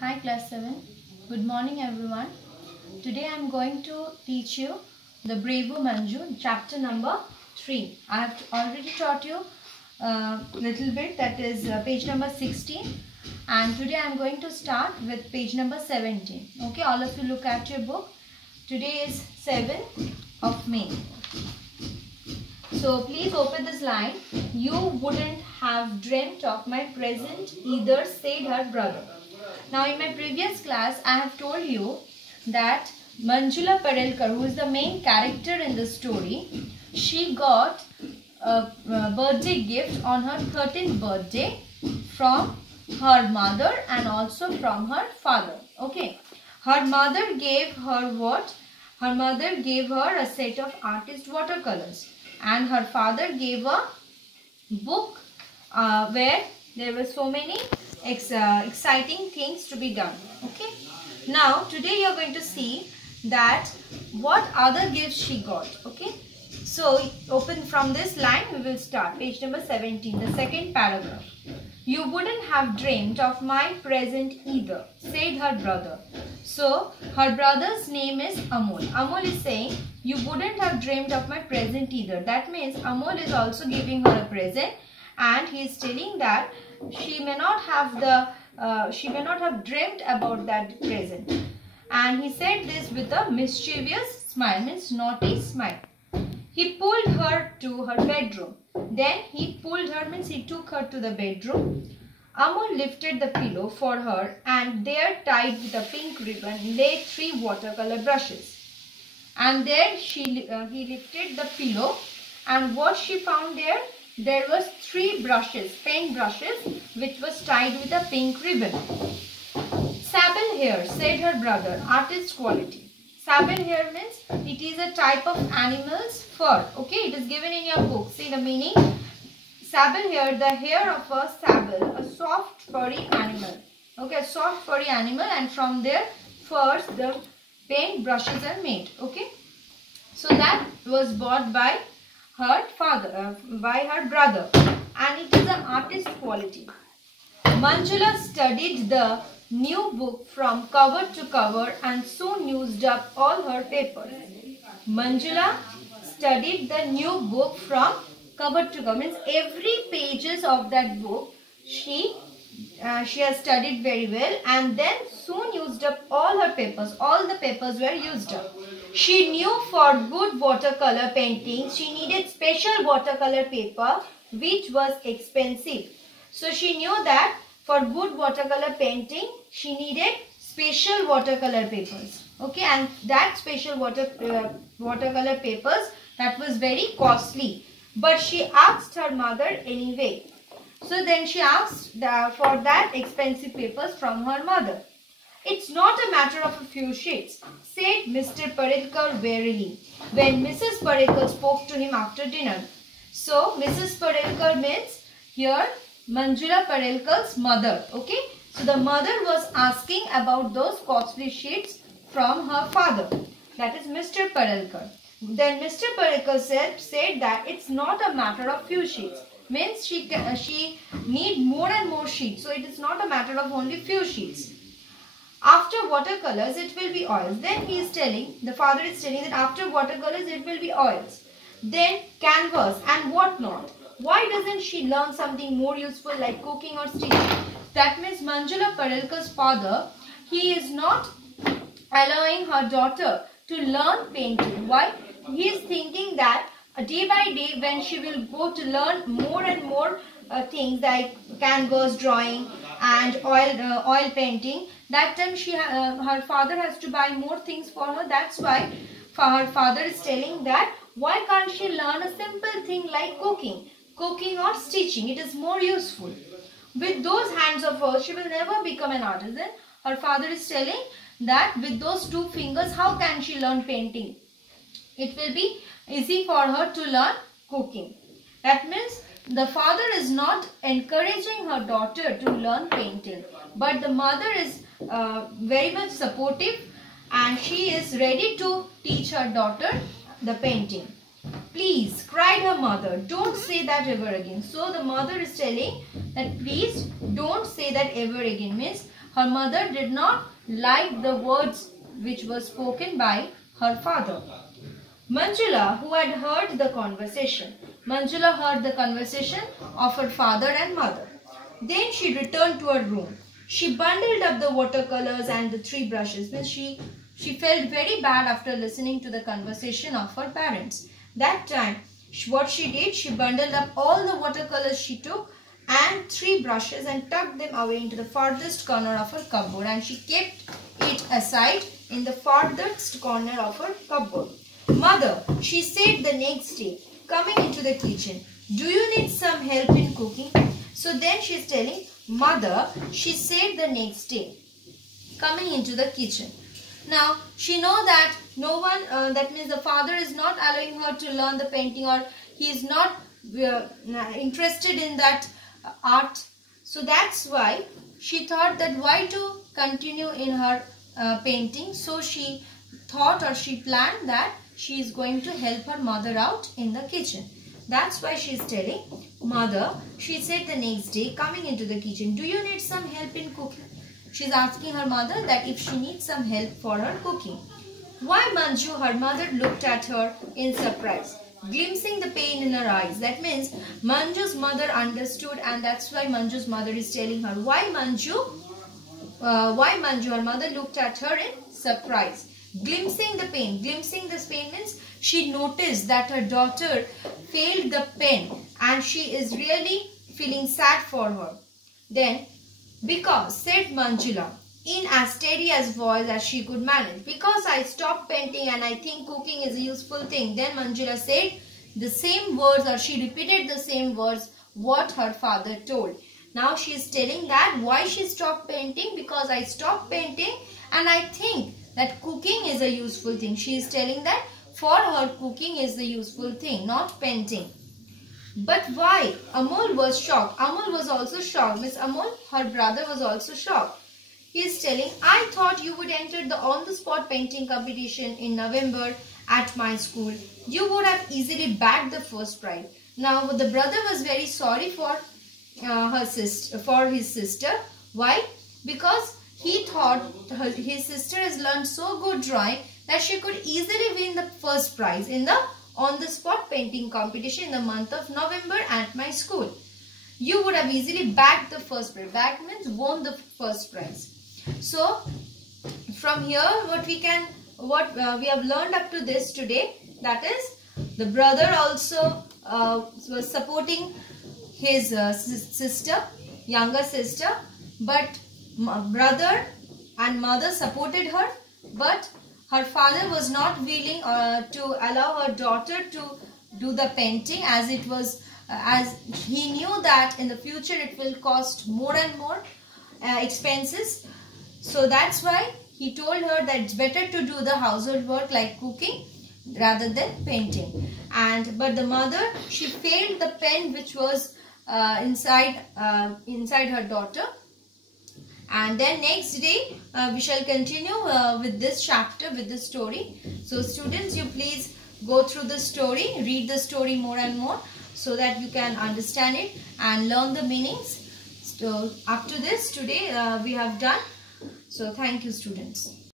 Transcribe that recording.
Hi class 7. Good morning everyone. Today I am going to teach you the Bravo Manju chapter number 3. I have already taught you a little bit, that is page number 16, and today I am going to start with page number 17. Okay, all of you look at your book. Today is 7th of May. So please open this line. You wouldn't have dreamt of my present either, said her brother. Now in my previous class I have told you that Manjula Parelkar, who is the main character in the story, she got a birthday gift on her 13th birthday from her mother and also from her father. Okay. Her mother gave her what? Her mother gave her a set of artist watercolors, and her father gave a book where there were so many exciting things to be done. Okay. Now today you are going to see that what other gifts she got. Okay. So open from this line, we will start page number 17, the second paragraph. You wouldn't have dreamt of my present either, said her brother. So her brother's name is Amol. Amol is saying you wouldn't have dreamt of my present either. That means Amol is also giving her a present, and he is telling that she may not have dreamt about that present. And he said this with a mischievous smile, means naughty smile. He pulled her to her bedroom. Then he pulled her, means he took her to the bedroom. Amol lifted the pillow for her, and there, tied with a pink ribbon, lay 3 watercolor brushes. And there he lifted the pillow, and what she found there? There was 3 brushes, pen brushes, which was tied with a pink ribbon. Sable hair, said her brother, artist quality. Sable hair means it is a type of animal's fur. Okay, it is given in your book. See the meaning? Sable hair, the hair of a sable, a soft furry animal. Okay, a soft furry animal, and from their furs the paint brushes are made. Okay, so that was bought by her father, by her brother, and it is an artist quality. Manjula studied the new book from cover to cover and soon used up all her papers. Manjula studied the new book from cover to cover, means every pages of that book she has studied very well, and then soon used up all her papers. All the papers were used up. She knew for good watercolor painting she needed special watercolor paper, which was expensive. So she knew that for good watercolor painting she needed special watercolor papers. Okay, and that special watercolor papers, that was very costly. But she asked her mother anyway. So then she asked for that expensive papers from her mother. It's not a matter of a few sheets, said Mr. Parelkar wearily, when Mrs. Parelkar spoke to him after dinner. So Mrs. Parelkar means here Manjula Parelkar's mother. Okay, so the mother was asking about those costly sheets from her father, that is Mr. Parelkar. Then Mr. Parelkar said that it's not a matter of few sheets, means she need more and more sheets, so it is not a matter of only few sheets. After watercolors it will be oils. Then he is telling, the father is telling that after watercolors it will be oils, then canvas and what not. Why doesn't she learn something more useful like cooking or stitching? That means Manjula Parelkar's father, he is not allowing her daughter to learn painting. Why? He is thinking that day by day when she will go to learn more and more things like canvas drawing and oil painting, that time her father has to buy more things for her. That's why her father is telling that why can't she learn a simple thing like cooking or stitching? It is more useful. With those hands of hers she will never become an artisan. Her father is telling that with those 2 fingers how can she learn painting? It will be easy for her to learn cooking. That means the father is not encouraging her daughter to learn painting, but the mother is very much supportive, and she is ready to teach her daughter the painting. Please, cried her mother, don't say that ever again. So the mother is telling that please don't say that ever again, means her mother did not like the words which were spoken by her father. Manjula, who had heard the conversation, Manjula heard the conversation of her father and mother. Then she returned to her room. She bundled up the watercolors and the 3 brushes. Means she felt very bad after listening to the conversation of her parents. That time, what she did, she bundled up all the watercolors she took and 3 brushes and tucked them away into the farthest corner of her cupboard, and she kept it aside in the farthest corner of her cupboard. Mother, she said the next day, coming into the kitchen, do you need some help in cooking? So then she is telling, Mother, she said the next day, coming into the kitchen. Now, she know that no one, that means the father is not allowing her to learn the painting, or he is not interested in that art. So that's why she thought that why to continue in her painting. So she thought, or she planned, that she is going to help her mother out in the kitchen. That's why she is telling, Mother, she said the next day, coming into the kitchen, do you need some help in cooking? She is asking her mother that if she needs some help for her cooking. Why, Manju? Her mother looked at her in surprise, glimpsing the pain in her eyes. That means Manju's mother understood, and that's why Manju's mother is telling her, why Manju? Her mother looked at her in surprise. Glimpsing the pain. Glimpsing this pain means she noticed that her daughter failed the pen and she is really feeling sad for her. Then, because, said Manjula, in as steady as voice as she could manage, because I stopped painting and I think cooking is a useful thing. Then Manjula said the same words, or she repeated the same words what her father told. Now she is telling that why she stopped painting, because I stopped painting and I think that cooking is a useful thing. She is telling that for her cooking is the useful thing, not painting. But why? Amol was shocked. Amol was also shocked. Miss Amol, her brother, was also shocked. He is telling, I thought you would enter the on-the-spot painting competition in November at my school. You would have easily bagged the first prize. Now the brother was very sorry for his sister. Why? Because he thought his sister has learned so good drawing that she could easily win the first prize in the on-the-spot painting competition in the month of November at my school. You would have easily bagged the first prize. Bagged means won the first prize. So from here, what we have learned up to this today, that is the brother also was supporting his sister, younger sister, but brother and mother supported her, but her father was not willing to allow her daughter to do the painting, as it was as he knew that in the future it will cost more and more expenses. So that's why he told her that it's better to do the household work like cooking rather than painting. But the mother, she failed the pen which was inside her daughter. And then next day we shall continue with this chapter, with this story. So students, you please go through the story, read the story more and more so that you can understand it and learn the meanings. So up to this today we have done. So thank you students.